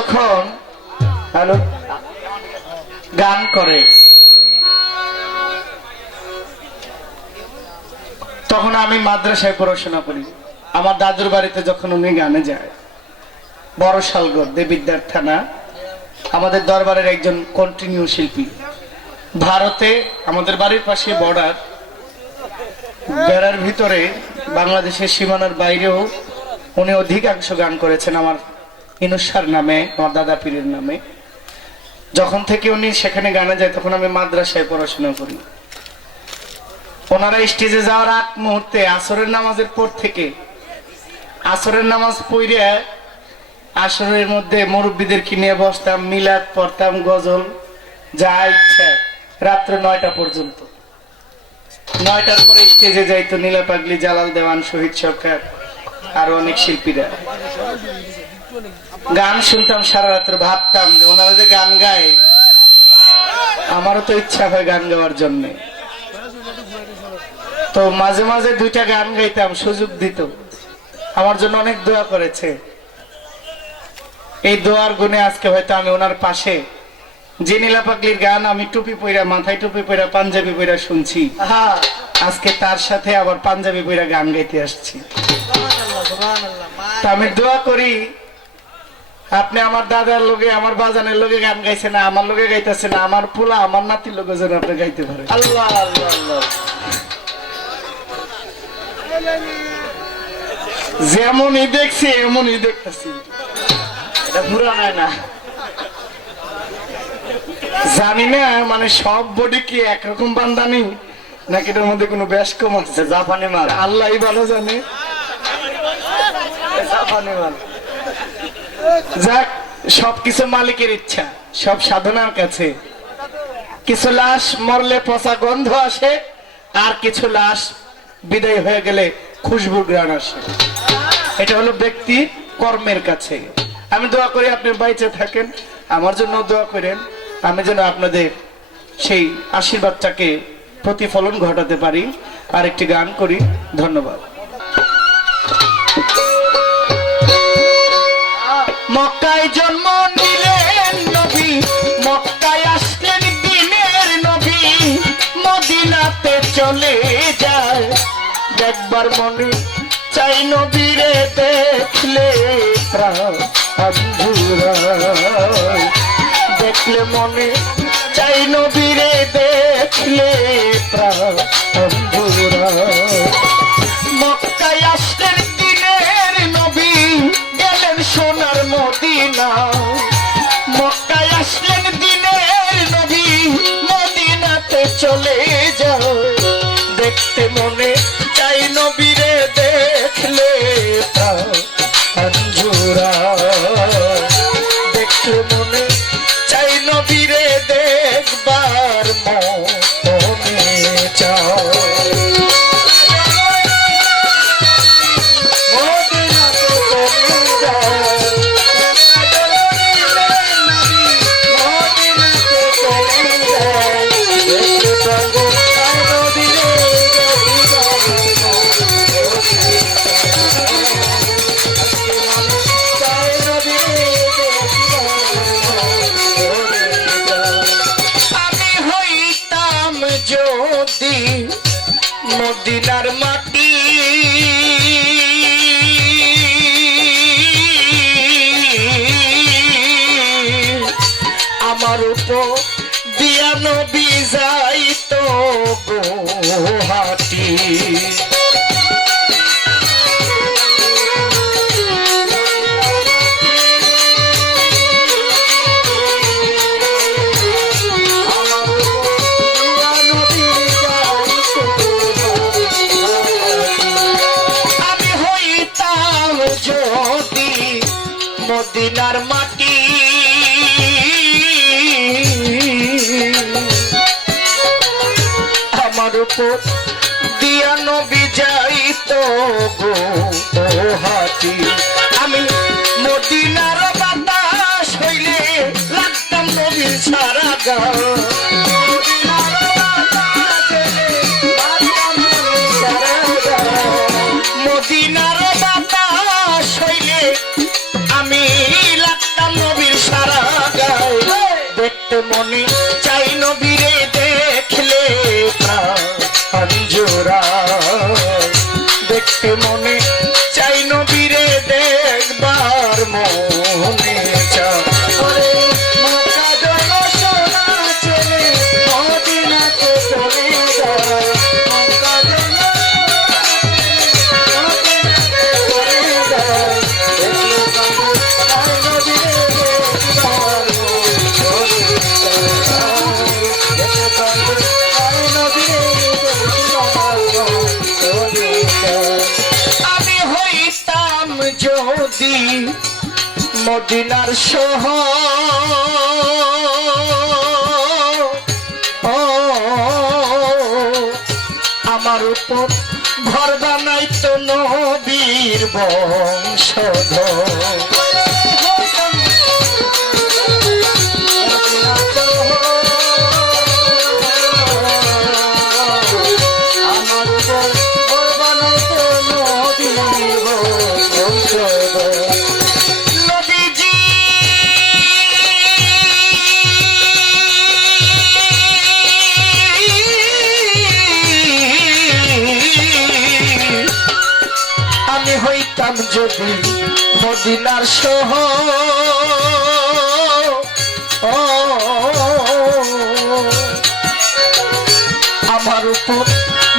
যখন হ্যালো, গান করে, তখন আমি মাদ্রাসায় পড়াশোনা করি। আমার দাদুর বাড়িতে যখন উনি গানে যায় বড় শালগর দেবিদ্যার থানা, আমাদের দরবারের একজন কন্টিনিউ শিল্পী। ভারতে, আমাদের বাড়ির পাশে বর্ডার বেড়ার ভিতরে বাংলাদেশের সীমানার বাইরেও উনি অধিকাংশ গান করেছেন। আমার ইনুসার নামে, আমার দাদা পীরের নামে। যখন থেকে উনি সেখানে গানে যায়, তখন আমি মাদ্রাসায় পড়াশোনা করি। ওনারা স্টেজে যাওয়ার আগ মুহূর্তে আসরের নামাজের পর থেকে, আসরের নামাজ পড়ে আসরের মধ্যে মুরব্বীদেরকে নিয়ে বসতাম, মিলাদ পড়তাম, গজল, যা ইচ্ছা, রাত্র নয়টা পর্যন্ত। নয়টার পরে স্টেজে যাইতো নীলা পাগলি, জালাল দেওয়ান, শহীদ সরকার, আরও অনেক শিল্পীরা। গান শুনতাম, সারা রাত্র ভাবতাম যে ওনারা যে গান গায়, আমারও তো ইচ্ছা হয় গান গাওয়ার জন্য। তো মাঝে মাঝে দুইটা গান গাইতাম, সুযোগ দিত। আমার জন্য অনেক দোয়া করেছে। এই দোয়ার গুণে আজকে হয়তো আমি ওনার পাশে। যে নীলা পাগলির গান আমি টুপি পইরা, মাথায় টুপি পইরা, পাঞ্জাবি পইরা শুনছি, আজকে তার সাথে আবার পাঞ্জাবি পইরা গান গাইতে আসছি। তা আমি দোয়া করি আপনি আমার দাদার লোকে আমার বাজানের লোকে গান গাইছে না আমার লোকে গাইতেছে না আমার পোলা আমার নাতির লোকে যেন আপনি গাইতে পারেন। আল্লাহ আল্লাহ আল্লাহ। যেমনই দেখছি এমনই দেখতেছি। এটা পুরানো না। জানি না মানে সব বডি কি একরকম বান্দানি নাকি এটার মধ্যে কোনো বেশ কম আছে? জাপানি মাল। আল্লাহ ভালো জানে। জাপানি মাল। যাক, সবকিছু মালিকের ইচ্ছা, সব সাধনার কাছে। কিছু লাশ মরলে পচা গন্ধ আসে, আর কিছু লাশ বিদায় হয়ে গেলে খুশবু গ্রাণ আসে। এটা হলো ব্যক্তি কর্মের কাছে। আমি দোয়া করি আপনি বাইচে থাকেন, আমার জন্য দোয়া করেন, আমি যেন আপনাদের সেই আশীর্বাদটাকে প্রতিফলন ঘটাতে পারি। আর একটি গান করি, ধন্যবাদ। মক্কায় জন্ম নিলেন নবী, মক্কায় আসলেন দিনের নবী, মদিনাতে চলে যায় দেখবার মনে চাই নবীরে দেখলে। দেখলে মনে চাই নবীরে দেখলে প্রাণ মদিনা। মক্কায় আসলেন দিনের নবী মদিনাতে চলে যাও। দেখতে মনে নবী উপর দিয়া নবী যাইত গো হাতি। আমি মদিনার বাতাস হইলে লাগতাম নবীর সারা গা। মদিনার মনে মদিনার সহ আমার উপর ভরদা নাই তো নবীর বংশধর। আমি হইতাম যদি মদিনার সহ আমার উপর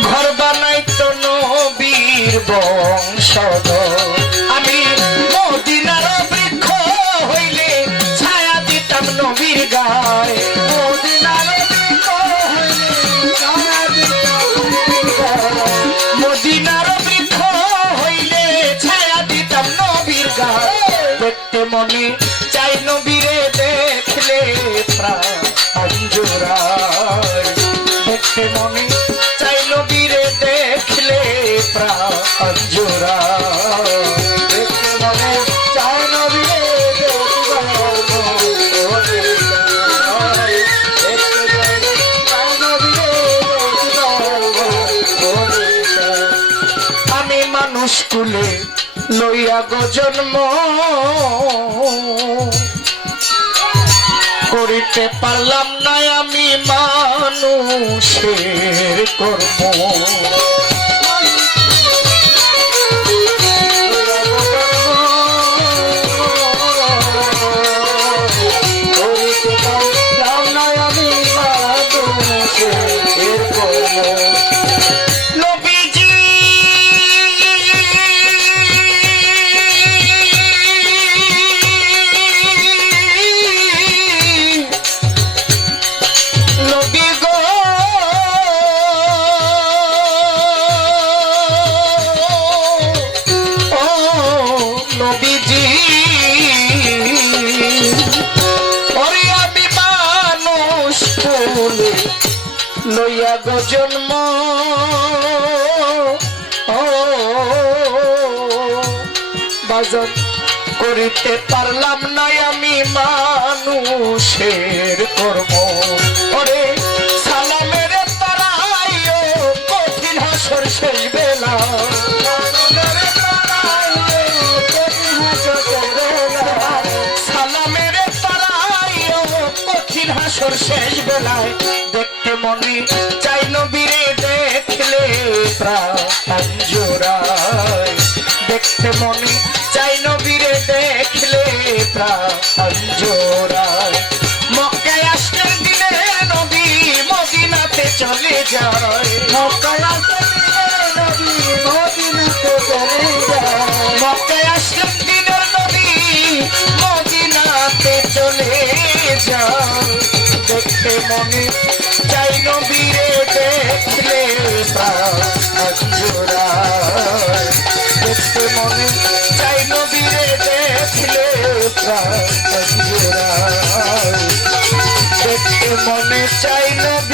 ঘর বানাইত নবীর বংশধর। মনে চাই নবীরে দেখলে প্রাণ জোড়ায় দেখতে মনে চাই নবীরে দেখলে প্রাণ জোড়ায় মনে মনে মনে মনে মানুষ কুলে লইয়া গো জন্ম। করিতে পারলাম না আমি মানুষের কর্ম। লইয়া গো জন্ম। বাজন করিতে পারলাম না আমি মানুষের কর্ম। ওরে সালামের তারাইও কঠিন হাসর শেষ বেলা। হাসর শেষ বেলায় দেখতে মনে চাই নবীরে দেখলে প্রাণ দেখতে মনে চাই নবীরে দেখলে প্রাণ জোড়ায়। মক্কায় আসলেন দিনে নবী মদিনাতে চলে যায়। মক্কায় আসলেন দেখতে মনে চাই নবীরে দেখলে জোড়ায় দেখতে মনে চাই নবীরে দেখলে জোড়ায় দেখতে মনে চাই নবীরে